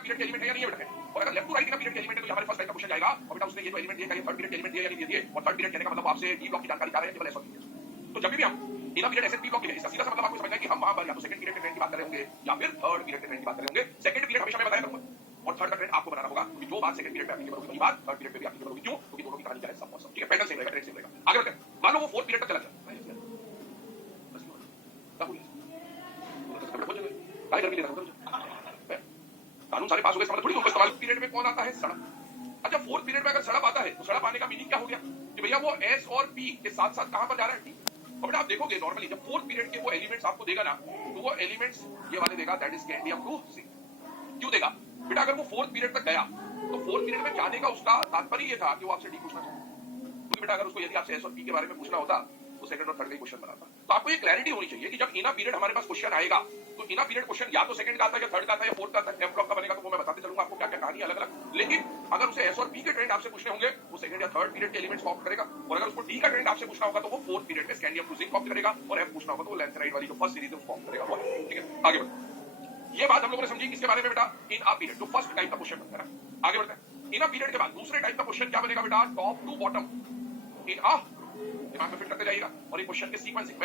Period के element है या नहीं है बेटा, और अगर लेफ्ट टू राइट का पीरियड के एलिमेंट है तो हमारे फर्स्ट टाइप का क्वेश्चन जाएगा और बेटा उसने ये तो एलिमेंट दिया, ये थर्ड पीरियड के एलिमेंट दिया या नहीं दिए, और थर्ड पीरियड कहने का मतलब आपसे डी ब्लॉक की जानकारी चाह रहे हैं केवल एस और पी। तो जब भी हम inner period S and P block के लिए इसका सीधा सा मतलब आपको समझना है कि हम वहां पर या तो सेकंड पीरियड के ट्रेंड की बात कर रहे होंगे या फिर थर्ड पीरियड के ट्रेंड की बात कर रहे होंगे। सेकंड पीरियड हमेशा मैं बताया करूंगा और थर्ड का ट्रेंड आपको बनाना होगा, क्योंकि जो बात सेकंड पीरियड में एप्लीकेबल होगी वही बात थर्ड पीरियड में भी एप्लीकेबल होगी। क्यों? क्योंकि दोनों की कहानी क्या है, सब मौसम, ठीक है, पैटर्न सेम रहेगा, ट्रेंड सेम रहेगा। आगे बढ़ते हैं। मान लो वो फोर्थ पीरियड तक चला गया, कानून सारे पास हो गए, समझ थोड़ी उनको इस्तेमाल। पीरियड में कौन आता है? सड़प। अच्छा, फोर्थ पीरियड में अगर सड़प आता है तो सड़प आने का मीनिंग क्या हो गया कि भैया वो एस और पी के साथ साथ कहां पर जा रहा है? टी। और बेटा आप देखोगे नॉर्मली जब फोर्थ पीरियड के वो एलिमेंट्स आपको देगा ना, तो वो एलिमेंट्स ये वाले देगा, that is cadmium to zinc. क्यों देगा बेटा? अगर वो फोर्थ पीरियड तक गया तो फोर्थ पीरियड में जाने का उसका तात्पर्य ये था कि वो आपसे डी पूछना चाहता, क्योंकि बेटा अगर उसको यदि आपसे एस और पी के बारे में पूछना होता तो सेकंड और थर्ड का क्वेश्चन बनाता। तो आपको ये क्लैरिटी होनी चाहिए कि जब इना पीरियड हमारे पास क्वेश्चन आएगा तो इना पीरियड क्वेश्चन या तो सेकंड का आता है या थर्ड का आता है या फोर्थ का आता है। एफ ब्लॉक का बनेगा तो वो मैं बताते चलूंगा आपको क्या क्या कहानी अलग अलग। लेकिन अगर उसे एस और पी के ट्रेंड आपसे पूछने होंगे वो सेकंड या थर्ड पीरियड के एलिमेंट्स फॉर्म करेगा, और अगर उसको डी का ट्रेंड आपसे पूछना होगा तो वो फोर्थ पीरियड में स्कैंडियम टू जिंक फॉर्म करेगा, और एफ पूछना होगा तो वो लैंथेनाइड वाली जो फर्स्ट सीरीज है वो फॉर्म करेगा। ठीक है, आगे बढ़ते। ये बात हम लोगों ने समझी किसके बारे में बेटा? इन आ पीरियड, जो फर्स्ट टाइप का क्वेश्चन बनता है ना। आगे बढ़ते हैं। इन आ पीरियड के बाद दूसरे टाइप का क्वेश्चन क्या बनेगा बेटा? टॉप टू बॉटम इन आ। दिमाग में फिट करते जाइएगा और ये क्वेश्चन के सीक्वेंसिंग में